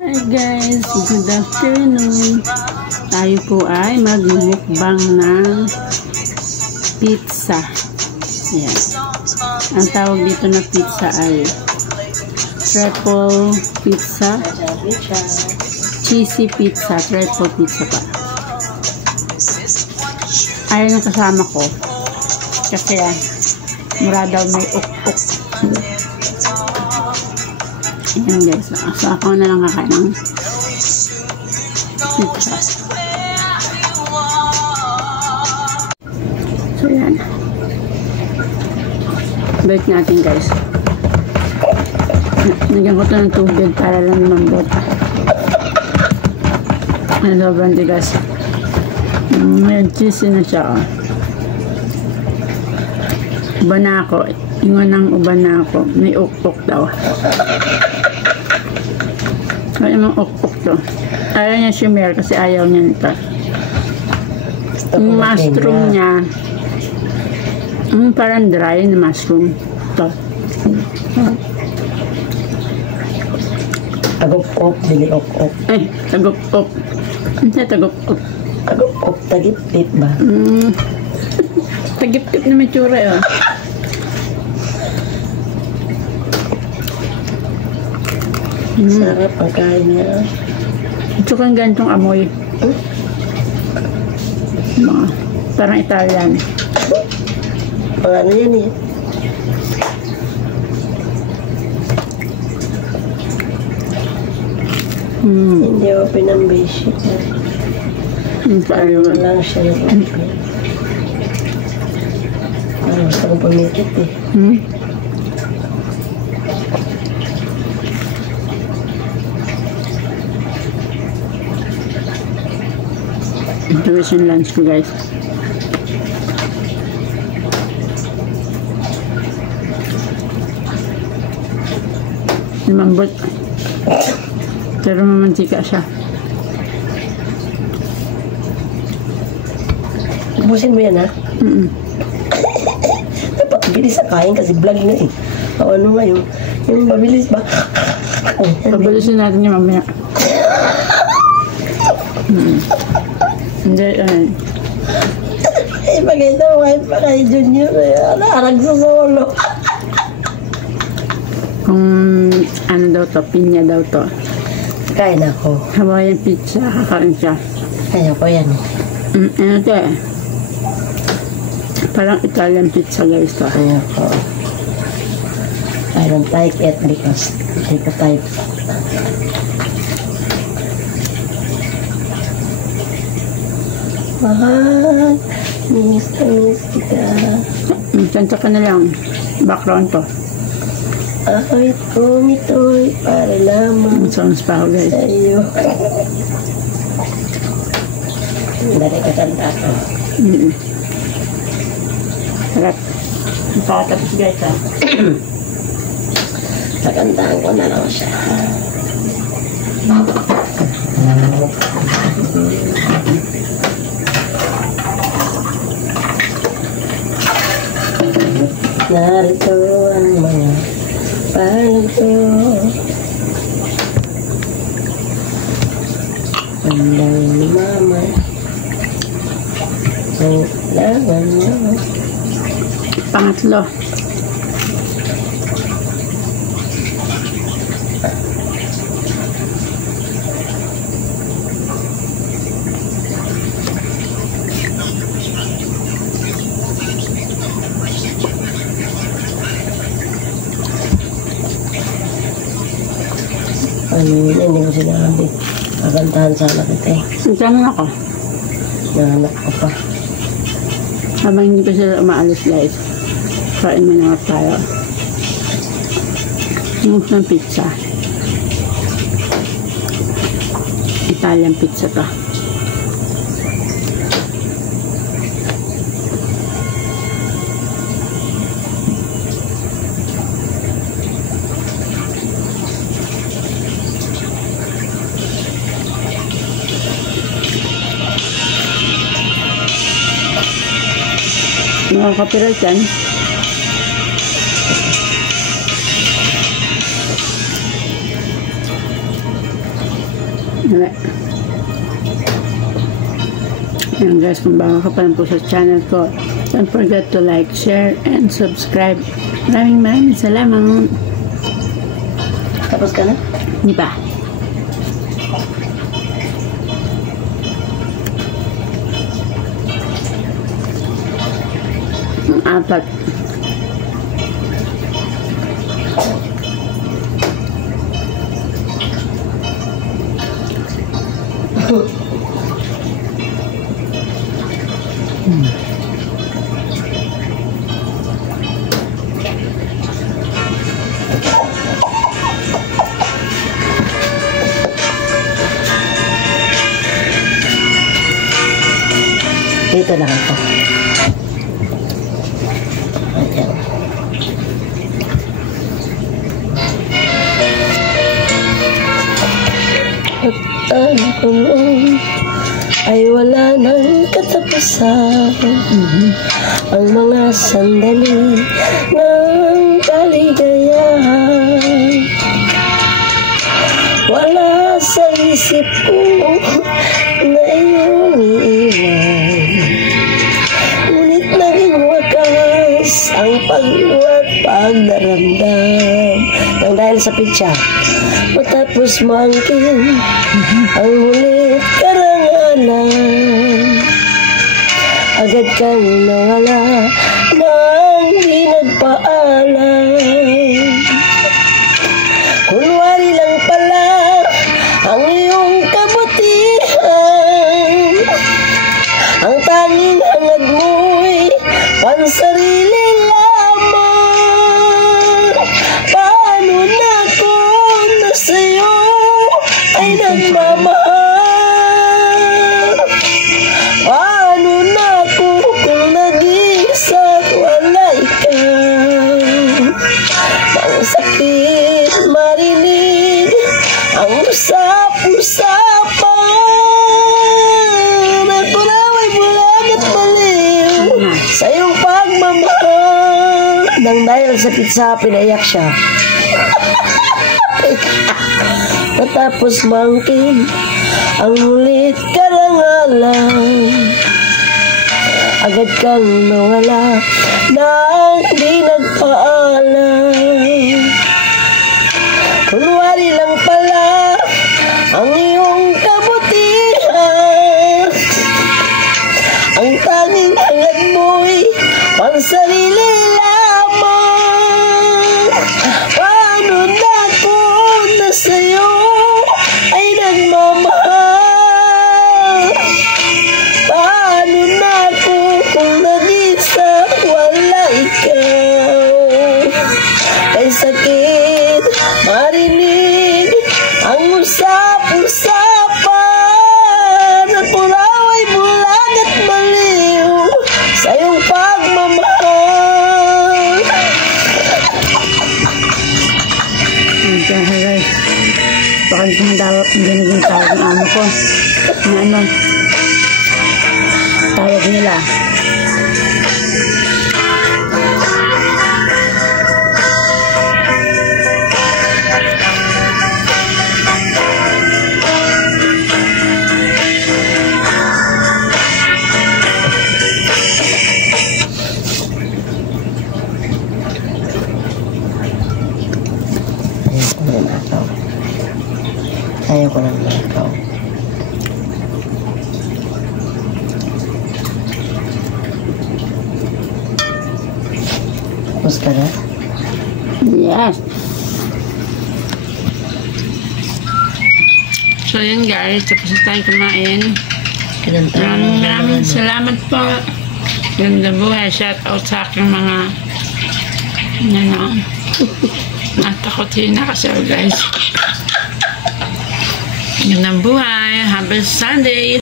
Hi guys, good afternoon. Tayo po ay magmumukbang ng pizza. Yan. Ang tawag dito na pizza ay triple pizza, cheesy pizza, triple pizza pa. Ayaw yung kasama ko kasi mura daw may uk-uk. Ayan guys, so ako na lang kakain ng pizza. So yan, balik natin guys. Nagyan ko ito ng tubig para lang lumambot. Sobrang tigas. May cheesy na siya. Ubanako, ingon ng ubanako, may uk-uk daw. Kaya mang uk-uk to. Ayaw niya shimmer kasi ayaw niya nito. Yung mushroom niya, parang dry na mushroom to. Tagop-op, dili ok-ok. Eh, tagop-op. Ano siya tagop-op? Tagop-op, tagip-tip ba? Tagip-tip na may tsura yun. Sarap ang kain niya. Ito kang ganitong amoy. Mga, parang Italian. Ano yan eh? Hindi ako pinambasic. Ayaw lang siya na open. Gusto kong pumikit eh. Ito is yung lunch ko guys. Lumambot. Pero mamantika siya. Ubusin mo yan ha? Dapat bilis sa kain kasi vlog na eh. O ano nga yung mabilis ba? Pabilisin natin yung mamaya. Hindi, Ipagkita mo kahit pa kay Junior arag sa solo. Kung ano daw to, pinya daw to. Kain ako. Hawaiian pizza, kakain siya. Kaya ko yan. Ano to eh? Parang Italian pizza guys to. Kaya ko. I don't like it because hindi ko type. Mahal, miss kita. Santa ka na lang. Background to. Ahit ko ito'y para lamang Sounds pa ako guys. sa iyo. Dari kakanta ko. Sarap. Nakakatapos guys ha. Kakantaan ko na lang siya. Narito ang mga palito. Pandang ni mama. Kailangan mo. Pangatlo. Hindi ko sinabi. Kakantahan sana kita eh. Saan ako? Nanganak ko pa. Habang hindi pa sila umaalis guys. Kain mo na tayo. Yung ng pizza. Italian pizza to. Mga copyright yan. Ayan guys, kung bago ka pa lang po sa channel ko, don't forget to like, share, and subscribe. Maraming salamat. Tapos ka na? Hindi pa. Ang apat. Dito lang ito. Ayan. At ang kulong ay wala nang katapusan. Ang mga sandali ng kaligayahan wala sa isip ko na iyong iiwan. Ngunit naging wakas ang pagluwat pagdaramdam nang dahil sa pitsa. Matapos maangkin ang ulit karangalan, agad kang nawala nang di nagpaalam. Kunwari lang pala ang iyong kabutihan, ang tanging hangad mo'y pansarili lamang. Paano na kung na sa'yo ay nagmamahal? Paano na kung nag-iisa't wala ikaw? Ang sakit marinig ang usap-usapan at punaway bulag at baliw sa iyong pagmamahal. Nang dahil sa pitsa, pinayak siya. Matapos mangkin ang ulit karangalan, agad kang nawala nang di nagpaalam. Kunwari lang pala ang iyong kabutihan, ang tanging hangad mo'y pansarili lamang. Paano na kung na sa'yo ay nagmamahal? Paano na kung nag-isa wala ikaw? Kay sakit marinig ang usap-usapan at puraway bulag at baliw sa iyong pagmamahal. Okay guys, baka hindi naging tawag ng amo ko na ano, tawag nila ayaw ko ng nakaw. Tapos ka na? yes. So yun guys, tapos na tayong kumain. Maraming salamat po. Ganda buhay. Shout out sa aking mga natakot na kasi guys. Gandang buhay. Happy Sunday.